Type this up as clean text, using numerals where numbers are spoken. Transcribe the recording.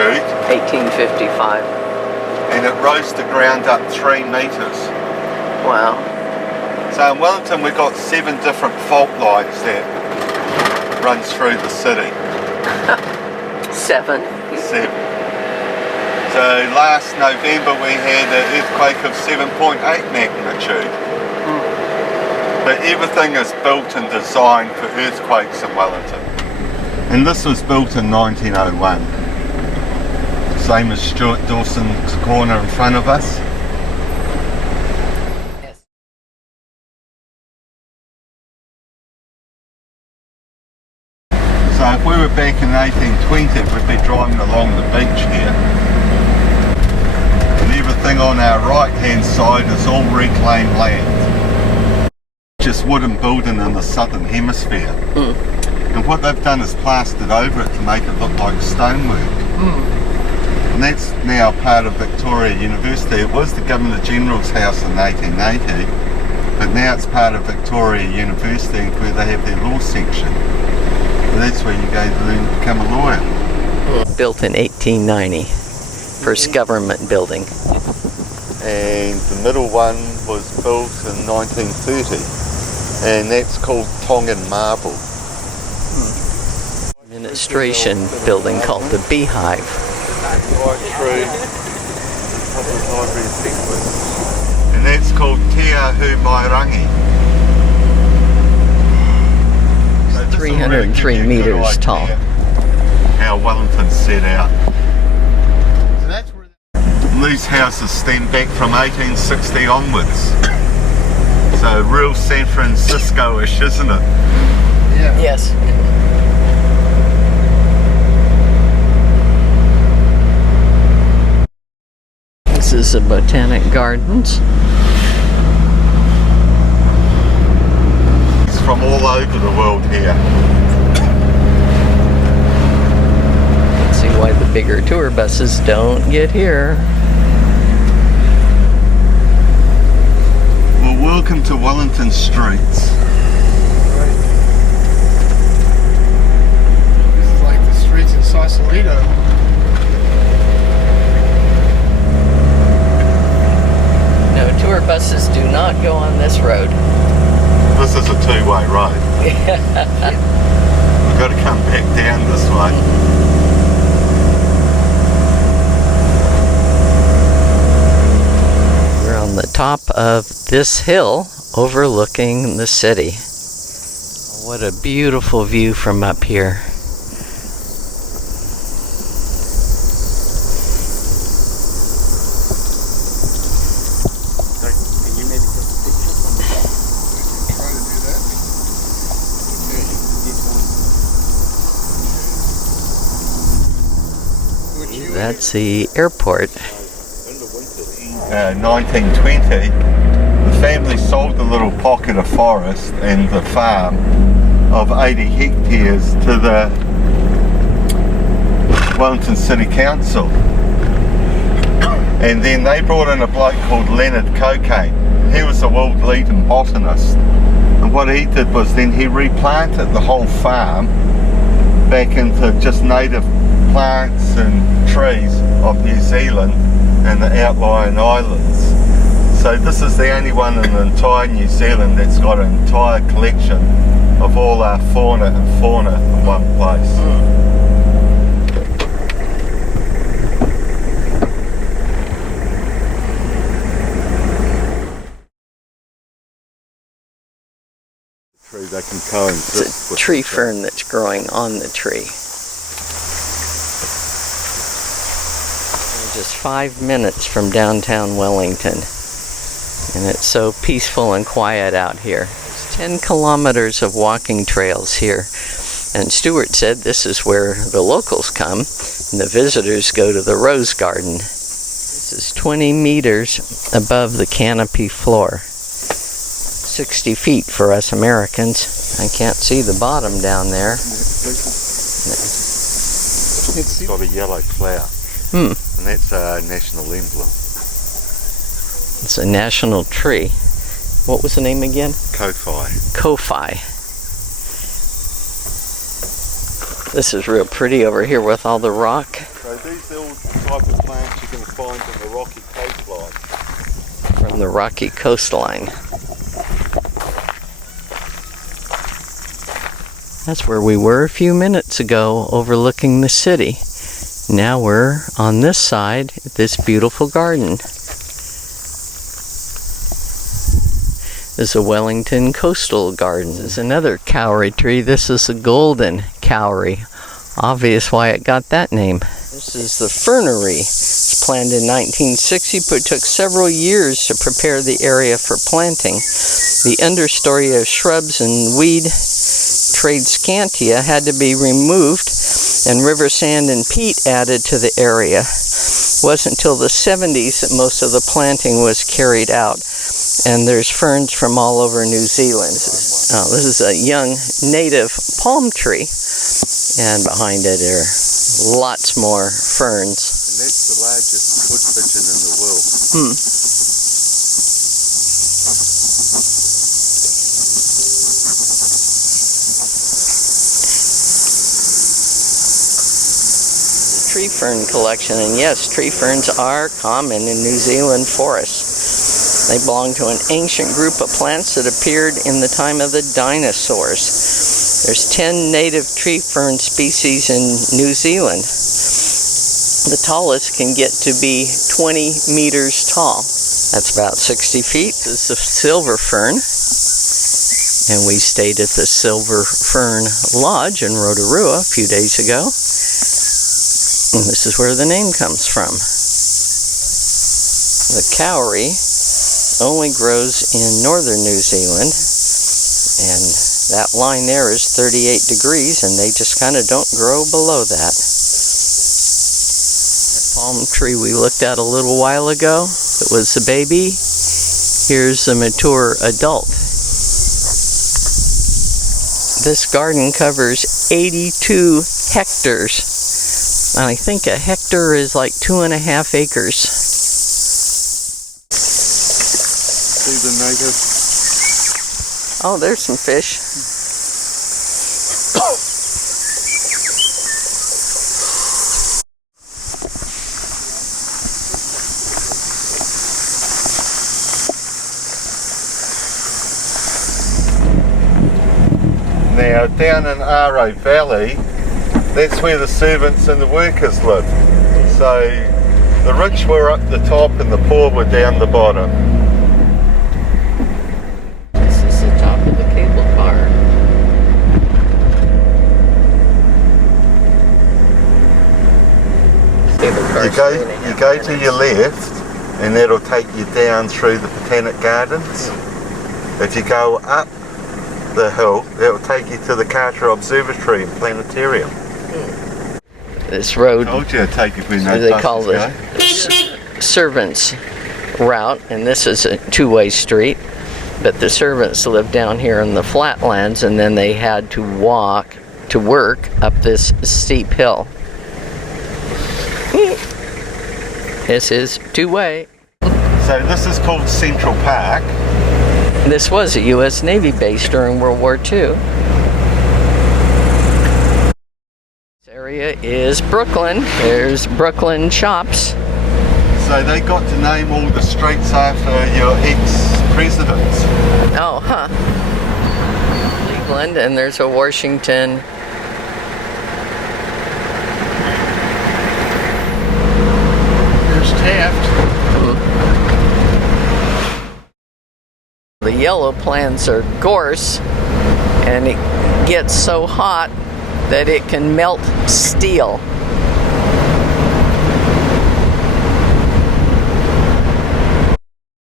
magnitude. 1855. And it rose to ground up 3 metres. Wow. So in Wellington we've got 7 different fault lines that runs through the city. 7. 7. So last November we had an earthquake of 7.8 magnitude. But everything is built and designed for earthquakes in Wellington. And this was built in 1901. Same as Stuart Dawson's corner in front of us. Yes. So if we were back in 1820, we'd be driving along the beach here. And everything on our right hand side is all reclaimed land. Just wooden building in the southern hemisphere. And what they've done is plastered over it to make it look like stonework. And that's now part of Victoria University. It was the Governor General's house in 1880, but now it's part of Victoria University where they have their law section. And that's where you go to learn to become a lawyer. Built in 1890. First government building. And the middle one was built in 1930, and that's called Tongan marble. Administration building called the Beehive. Right through public library and that's called Te Ahu Mairangi. 303 meters tall. How Wellington's set out. So that's where these houses stand back from 1860 onwards. So real San Francisco-ish, isn't it? Yeah. Yes. This is the Botanic Gardens. It's from all over the world here. See why the bigger tour buses don't get here. Well, welcome to Wellington streets. This is like the streets in Sausalito. No, tour buses do not go on this road. This is a 2-way road. We've got to come back down this way. We're on the top of this hill overlooking the city. What a beautiful view from up here. Can you maybe take a picture from the top? Try to do that. Okay, That's the airport. In the winter, 1920, the family sold the little pocket of forest and the farm of 80 hectares to the Wellington City Council. And then they brought in a bloke called Leonard Cocaine. He was a world leading botanist. And what he did was then he replanted the whole farm back into just native plants and trees of New Zealand and the outlying islands. So this is the only one in the entire New Zealand that's got an entire collection of all our fauna and fauna in one place. Tree they can coexist. It's a tree fern that's growing on the tree. We're just 5 minutes from downtown Wellington. And it's so peaceful and quiet out here. There's 10 kilometers of walking trails here. And Stuart said this is where the locals come and the visitors go to the Rose Garden. This is 20 meters above the canopy floor. 60 feet for us Americans. I can't see the bottom down there. It's got a yellow flower. And that's our national emblem. It's a national tree. What was the name again? Kofi. Kofi. This is real pretty over here with all the rock. So these type of plants you can find in the rocky coastline. From the rocky coastline. That's where we were a few minutes ago, overlooking the city. Now we're on this side, this beautiful garden. This is a Wellington coastal garden. This is another cowrie tree. This is a golden cowrie. Obvious why it got that name. This is the fernery. It's planned in 1960, but took several years to prepare the area for planting. The understory of shrubs and weed, Tradescantia, had to be removed, and river sand and peat added to the area. It wasn't until the 70s that most of the planting was carried out. And there's ferns from all over New Zealand. This is a young native palm tree, and behind it are lots more ferns. And that's the largest wood pigeon in the world. Tree fern collection, and yes, tree ferns are common in New Zealand forests. They belong to an ancient group of plants that appeared in the time of the dinosaurs. There's 10 native tree fern species in New Zealand. The tallest can get to be 20 meters tall. That's about 60 feet. This is a silver fern. And we stayed at the Silver Fern Lodge in Rotorua a few days ago. And this is where the name comes from. The cowrie only grows in northern New Zealand, and that line there is 38 degrees, and they just kind of don't grow below that. That palm tree we looked at a little while ago, it was the baby. Here's the mature adult. This garden covers 82 hectares. And I think a hectare is like 2.5 acres. See the native? Oh, there's some fish. Now, down in Aro Valley, that's where the servants and the workers live. So the rich were up the top and the poor were down the bottom. This is the top of the cable car. You go to your left and that'll take you down through the Botanic Gardens. If you go up the hill, that'll take you to the Cashier Observatory and Planetarium. This road, I told you I'd take you where no they buses call go. the servants route, and this is a two-way street, but the servants live down here in the flatlands, and then they had to walk to work up this steep hill. This is two-way. So this is called Central Park. This was a U.S. Navy base during World War II. This area is Brooklyn. There's Brooklyn shops. So they got to name all the streets after your ex-presidents. Oh, huh. Cleveland, and there's a Washington. There's Taft. The yellow plants are gorse, and it gets so hot that it can melt steel.